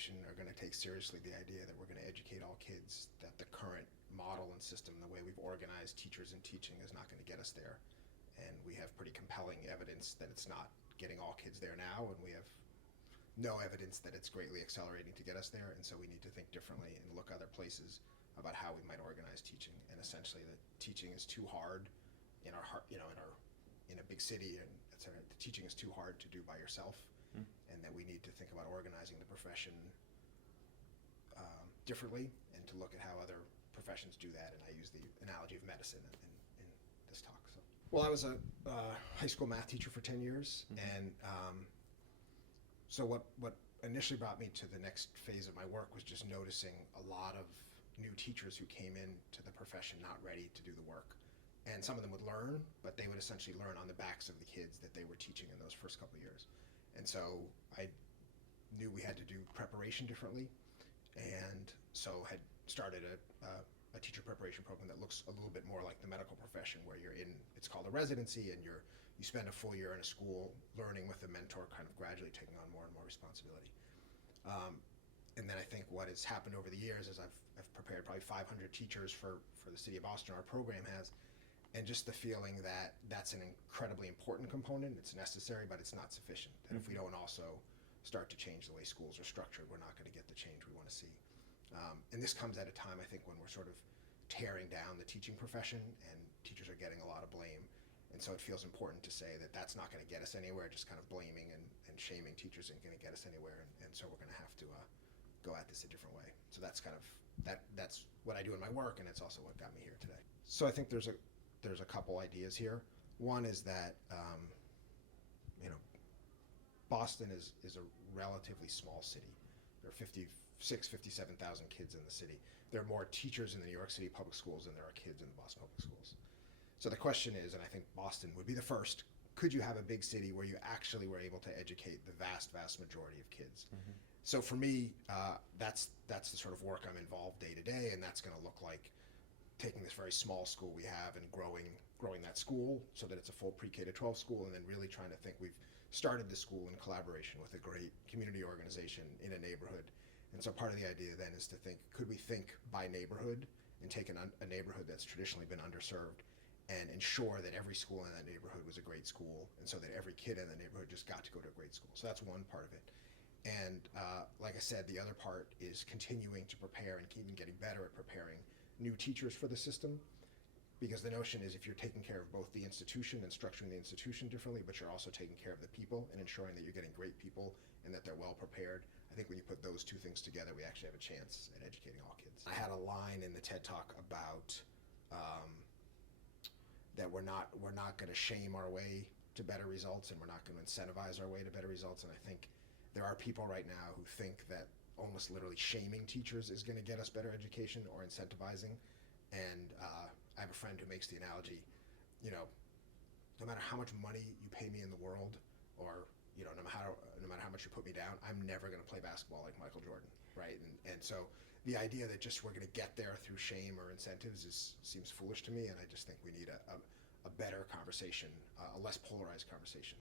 education are going to take seriously the idea that we're going to educate all kids, that the current model and system, the way we've organized teachers and teaching, is not going to get us there. And we have pretty compelling evidence that it's not getting all kids there now, and we have no evidence that it's greatly accelerating to get us there. And so we need to think differently and look other places about how we might organize teaching. And essentially, that teaching is too hard in our heart, in a big city, and et cetera. The teaching is too hard to do by yourself, and that we need to think about organizing the profession differently, and to look at how other professions do that. And I use the analogy of medicine in this talk. So, well, I was a high school math teacher for 10 years, and so what initially brought me to the next phase of my work was just noticing a lot of new teachers who came into the profession not ready to do the work. And some of them would learn, but they would essentially learn on the backs of the kids that they were teaching in those first couple of years. And so I knew we had to do preparation differently, and so had started a teacher preparation program that looks a little bit more like the medical profession, where it's called a residency, and you spend a full year in a school learning with a mentor, kind of gradually taking on more and more responsibility. And then I think what has happened over the years is I've prepared probably 500 teachers for the city of Boston, our program has, and just the feeling that that's an incredibly important component. It's necessary, but it's not sufficient. And if we don't also start to change the way schools are structured, we're not going to get the change we want to see. And this comes at a time, I think, when we're sort of tearing down the teaching profession, and teachers are getting a lot of blame. And so it feels important to say that that's not going to get us anywhere. Just kind of blaming and shaming teachers isn't going to get us anywhere. And so we're going to have to go at this a different way. So that's kind of that's what I do in my work, and it's also what got me here today. So I think there's a couple ideas here. One is that Boston is a relatively small city. There are 57,000 kids in the city. There are more teachers in the New York City public schools than there are kids in the Boston public schools. So the question is, and I think Boston would be the first, could you have a big city where you actually were able to educate the vast majority of kids? So for me, that's the sort of work I'm involved day to day, and that's going to look like taking this very small school we have and growing that school so that it's a full pre-K to 12 school, and then really trying to think. We've started the school in collaboration with a great community organization in a neighborhood. And so part of the idea then is to think, could we think by neighborhood and take a neighborhood that's traditionally been underserved and ensure that every school in that neighborhood was a great school, and so that every kid in the neighborhood just got to go to a great school. So that's one part of it. And like I said, the other part is continuing to prepare and even getting better at preparing new teachers for the system, because the notion is if you're taking care of both the institution and structuring the institution differently, but you're also taking care of the people and ensuring that you're getting great people and that they're well prepared, I think when you put those two things together, we actually have a chance at educating all kids. I had a line in the TED Talk about that we're not going to shame our way to better results, and we're not going to incentivize our way to better results. And I think there are people right now who think that almost literally shaming teachers is going to get us better education, or incentivizing. And I have a friend who makes the analogy, no matter how much money you pay me in the world, or no matter how much you put me down, I'm never going to play basketball like Michael Jordan, right? And so the idea that just we're going to get there through shame or incentives seems foolish to me, and I just think we need a better conversation, a less polarized conversation.